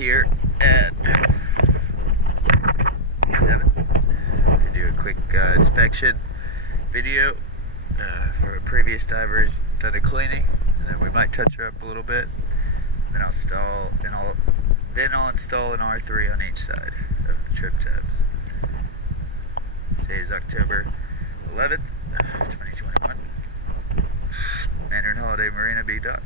here at 7. We do a quick inspection video for a previous diver's done a cleaning, and then we might touch her up a little bit. Then I'll install an R3 on each side of the trip tabs. Today is October 11th, 2021. Mandarin Holiday Marina B Dock.